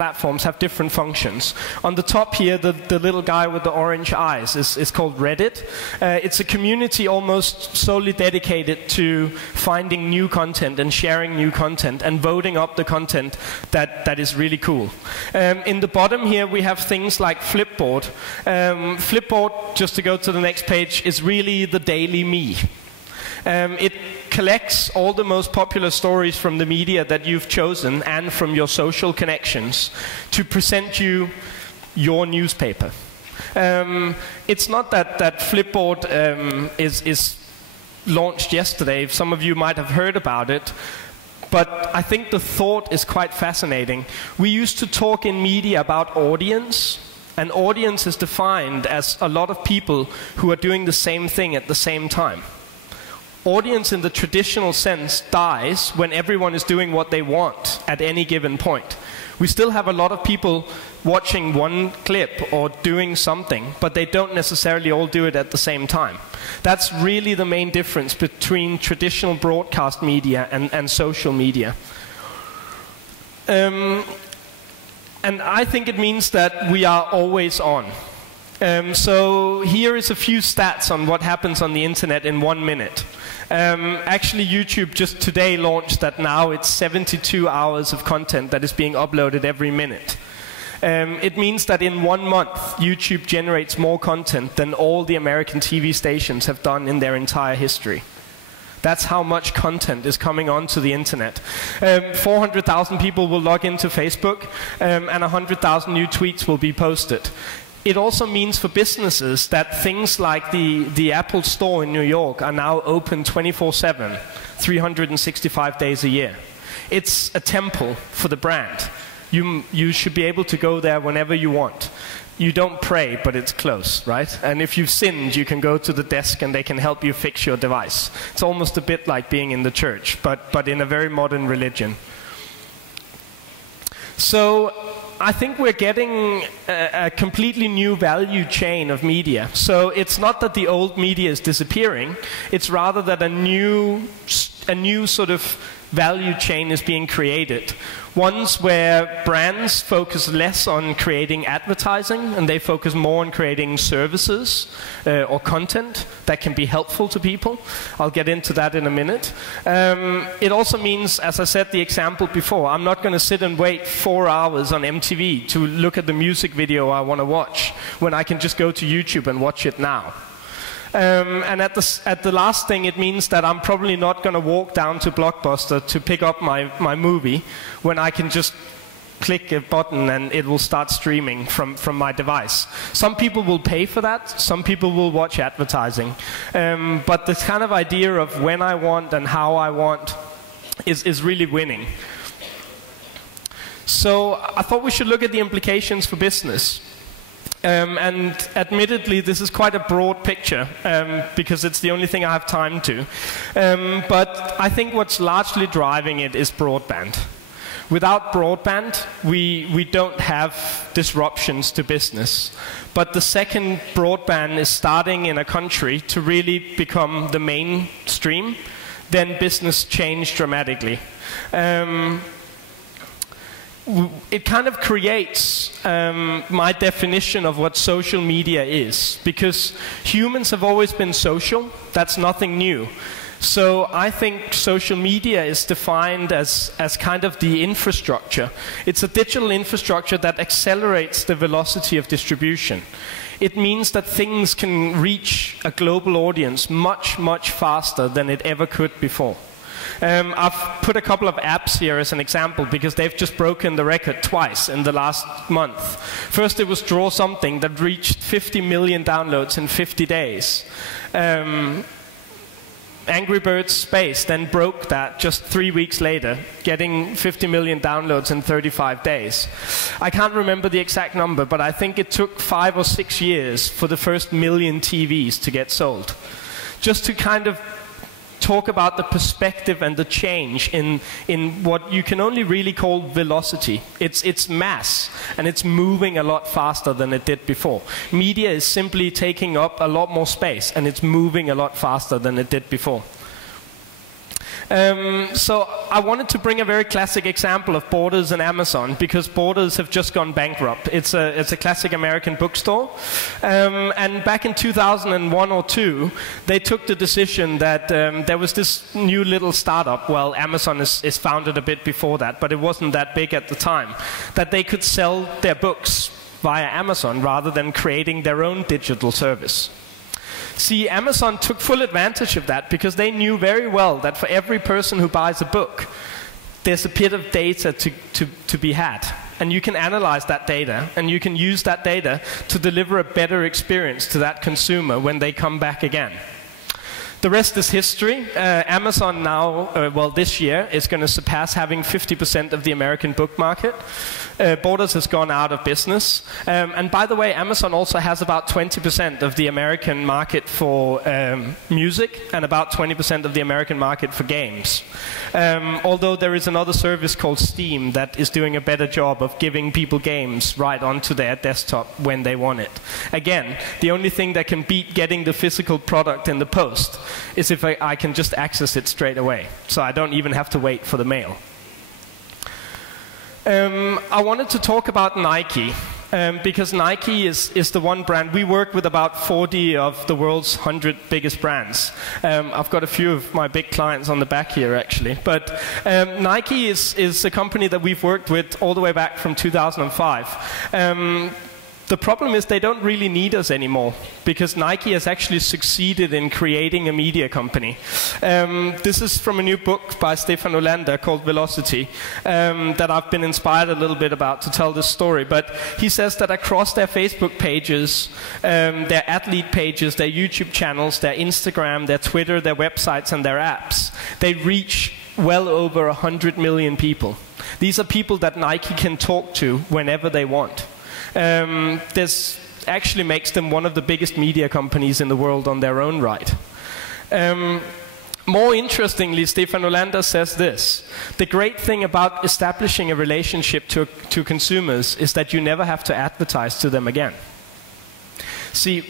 platforms have different functions. On the top here, the little guy with the orange eyes is called Reddit. It's a community almost solely dedicated to finding new content and sharing new content and voting up the content that is really cool. In the bottom here, we have things like Flipboard. Flipboard, just to go to the next page, is really the daily me. It collects all the most popular stories from the media that you've chosen and from your social connections to present you your newspaper. It's not that Flipboard is launched yesterday. Some of you might have heard about it. But I think the thought is quite fascinating. We used to talk in media about audience. An audience is defined as a lot of people who are doing the same thing at the same time. Audience in the traditional sense dies when everyone is doing what they want at any given point. We still have a lot of people watching one clip or doing something, but they don't necessarily all do it at the same time. That's really the main difference between traditional broadcast media and social media. And I think it means that we are always on. So here is a few stats on what happens on the internet in 1 minute. Actually, YouTube just today launched that now it's 72 hours of content that is being uploaded every minute. It means that in 1 month, YouTube generates more content than all the American TV stations have done in their entire history. That's how much content is coming onto the internet. 400,000 people will log into Facebook, and 100,000 new tweets will be posted. It also means for businesses that things like the Apple Store in New York are now open 24/7, 365 days a year. It's a temple for the brand. You should be able to go there whenever you want. You don't pray, but it's close, right? And if you've sinned, you can go to the desk and they can help you fix your device. It's almost a bit like being in the church, but in a very modern religion. So I think we're getting a completely new value chain of media. So it's not that the old media is disappearing, it's rather that a new sort of value chain is being created. Ones where brands focus less on creating advertising and they focus more on creating services or content that can be helpful to people. I'll get into that in a minute. It also means, as I said the example before, I'm not going to sit and wait 4 hours on MTV to look at the music video I want to watch when I can just go to YouTube and watch it now. And at the last thing, it means that I'm probably not going to walk down to Blockbuster to pick up my movie when I can just click a button and it will start streaming from my device. Some people will pay for that, some people will watch advertising. But the kind of idea of when I want and how I want is really winning. So I thought we should look at the implications for business. And admittedly, this is quite a broad picture because it's the only thing I have time to. But I think what's largely driving it is broadband. Without broadband, we don't have disruptions to business. But the second broadband is starting in a country to really become the mainstream, then business changed dramatically. It kind of creates my definition of what social media is, because humans have always been social. That's nothing new. So I think social media is defined as kind of the infrastructure. It's a digital infrastructure that accelerates the velocity of distribution. It means that things can reach a global audience much, much faster than it ever could before. I've put a couple of apps here as an example because they've just broken the record twice in the last month. First it was Draw Something that reached 50 million downloads in 50 days. Angry Birds Space then broke that just 3 weeks later, getting 50 million downloads in 35 days. I can't remember the exact number, but I think it took 5 or 6 years for the first 1 million TVs to get sold. Just to kind of talk about the perspective and the change in what you can only really call velocity. It's mass, and it's moving a lot faster than it did before. Media is simply taking up a lot more space, and it's moving a lot faster than it did before. So I wanted to bring a very classic example of Borders and Amazon, because Borders have just gone bankrupt. It's a classic American bookstore. And back in 2001 or 2, they took the decision that there was this new little startup. Well, Amazon is founded a bit before that, but it wasn't that big at the time, that they could sell their books via Amazon rather than creating their own digital service. See, Amazon took full advantage of that because they knew very well that for every person who buys a book, there's a bit of data to be had. And you can analyze that data, and you can use that data to deliver a better experience to that consumer when they come back again. The rest is history. Amazon now, well, this year, is going to surpass having 50% of the American book market. Borders has gone out of business. And by the way, Amazon also has about 20% of the American market for music and about 20% of the American market for games. Although there is another service called Steam that is doing a better job of giving people games right onto their desktop when they want it. Again, the only thing that can beat getting the physical product in the post is if I can just access it straight away. So I don't even have to wait for the mail. I wanted to talk about Nike, because Nike is the one brand. We work with about 40 of the world's 100 biggest brands. I've got a few of my big clients on the back here, actually. But Nike is a company that we've worked with all the way back from 2005. The problem is they don't really need us anymore, because Nike has actually succeeded in creating a media company. This is from a new book by Stefan Olander called Velocity, that I've been inspired a little bit about to tell this story. But he says that across their Facebook pages, their athlete pages, their YouTube channels, their Instagram, their Twitter, their websites, and their apps, they reach well over 100 million people. These are people that Nike can talk to whenever they want. This actually makes them one of the biggest media companies in the world on their own right. More interestingly, Stefan Olander says this: the great thing about establishing a relationship to consumers is that you never have to advertise to them again. See,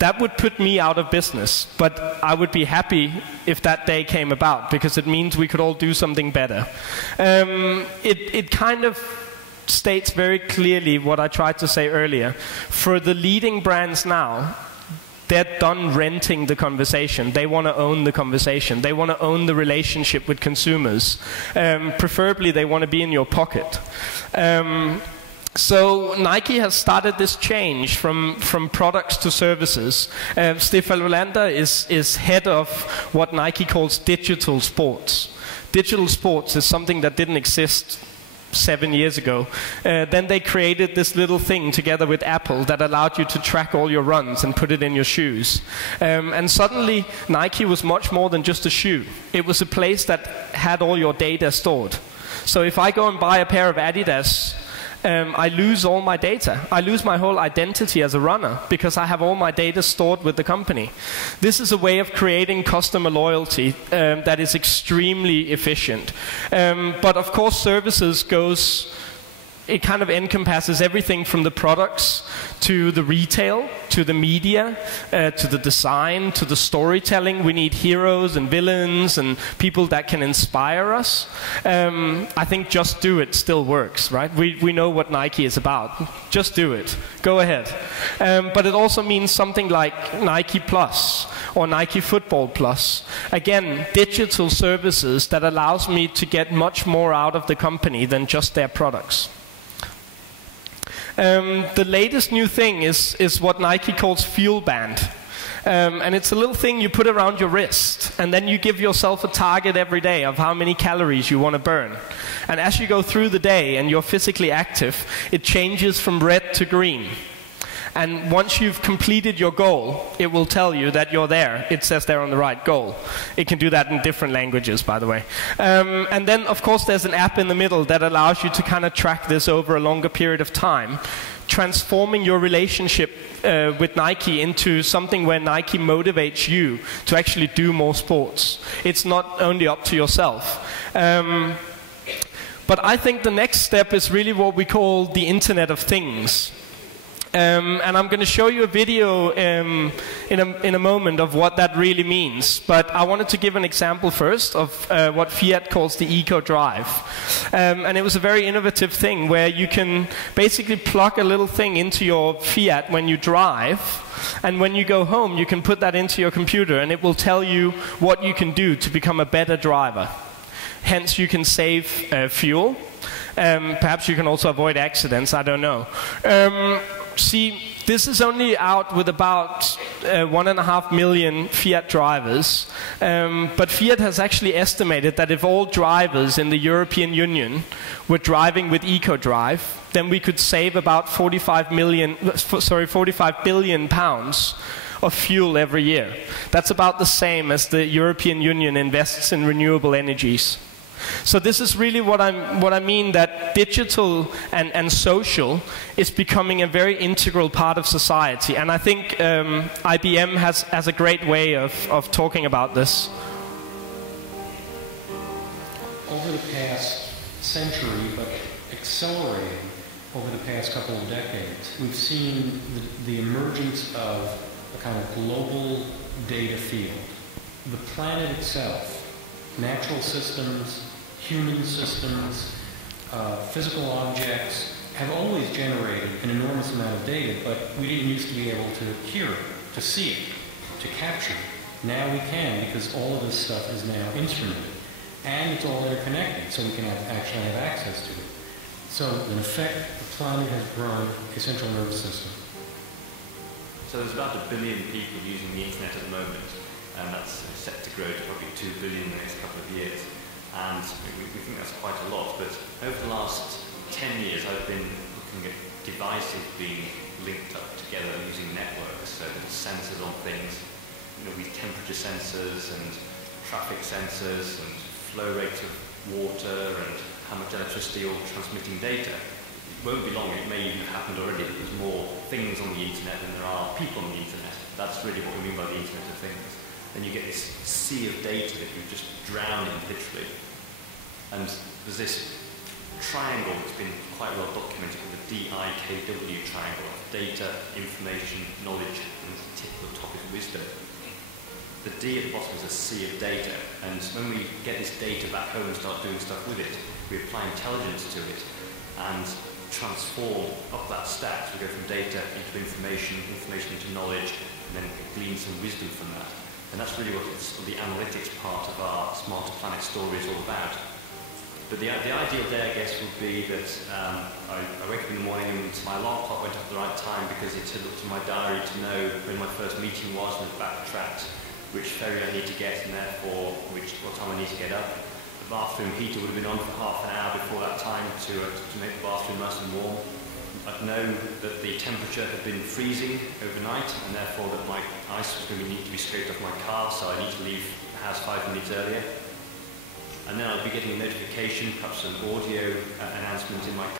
that would put me out of business, but I would be happy if that day came about, because it means we could all do something better. It kind of states very clearly what I tried to say earlier. For the leading brands now, they're done renting the conversation. They want to own the conversation. They want to own the relationship with consumers. Preferably, they want to be in your pocket. So Nike has started this change from products to services. Stefan Olander is head of what Nike calls digital sports. Digital sports is something that didn't exist 7 years ago. Then they created this little thing together with Apple that allowed you to track all your runs and put it in your shoes. And suddenly Nike was much more than just a shoe. It was a place that had all your data stored. So if I go and buy a pair of Adidas, I lose all my data. I lose my whole identity as a runner because I have all my data stored with the company. This is a way of creating customer loyalty that is extremely efficient. But of course, services goes, it kind of encompasses everything from the products to the retail, to the media, to the design, to the storytelling. We need heroes and villains and people that can inspire us. I think just do it still works, right? We know what Nike is about. Just do it. Go ahead. But it also means something like Nike Plus or Nike Football Plus. Again, digital services that allows me to get much more out of the company than just their products. The latest new thing is what Nike calls Fuel Band. And it's a little thing you put around your wrist, and then you give yourself a target every day of how many calories you want to burn. And as you go through the day and you're physically active, it changes from red to green. And once you've completed your goal, it will tell you that you're there. It says there on the right, goal. It can do that in different languages, by the way. And then, of course, there's an app in the middle that allows you to kind of track this over a longer period of time, transforming your relationship with Nike into something where Nike motivates you to actually do more sports. It's not only up to yourself. But I think the next step is really what we call the Internet of Things. And I'm going to show you a video in a moment of what that really means. But I wanted to give an example first of what Fiat calls the Eco Drive. And it was a very innovative thing where you can basically plug a little thing into your Fiat when you drive. And when you go home, you can put that into your computer and it will tell you what you can do to become a better driver. Hence, you can save fuel. Perhaps you can also avoid accidents, I don't know. See, this is only out with about 1.5 million Fiat drivers. But Fiat has actually estimated that if all drivers in the European Union were driving with EcoDrive, then we could save about 45 billion pounds of fuel every year. That's about the same as the European Union invests in renewable energies. So this is really what I mean, that digital and social is becoming a very integral part of society. And I think IBM has a great way of talking about this. Over the past century, but accelerating over the past couple of decades, we've seen the emergence of a kind of global data field. The planet itself, natural systems, human systems, physical objects have always generated an enormous amount of data, but we didn't used to be able to hear it, to see it, to capture it. Now we can, because all of this stuff is now instrumented. And it's all interconnected, so we can actually have access to it. So, in effect, the planet has grown a central nervous system. So there's about 1 billion people using the internet at the moment, and that's set to grow to probably 2 billion in the next couple of years. And we think that's quite a lot, but over the last 10 years I've been looking at devices being linked up together using networks, so little sensors on things, with temperature sensors and traffic sensors and flow rate of water and how much electricity you're transmitting data. It won't be long, it may even have happened already, that there's more things on the internet than there are people on the internet. That's really what we mean by the Internet of Things. Then you get this sea of data that you just drown in, literally. And there's this triangle that's been quite well documented called the DIKW triangle of data, information, knowledge, and the typical topic of wisdom. The D at the bottom is a sea of data, and when we get this data back home and start doing stuff with it, we apply intelligence to it and transform up that stack. So we go from data into information, information into knowledge, and then glean some wisdom from that. And that's really what the analytics part of our Smarter Planet story is all about. But the ideal day, I guess, would be that I wake up in the morning and my alarm clock went off at the right time because it had looked in my diary to know when my first meeting was and backtracked which ferry I need to get and therefore what time I need to get up. The bathroom heater would have been on for half an hour before that time to make the bathroom nice and warm. I'd know that the temperature had been freezing overnight and therefore that my ice was going to need to be scraped off my car, so I need to leave the house 5 minutes earlier. And then I'd be getting a notification, perhaps an audio announcement in my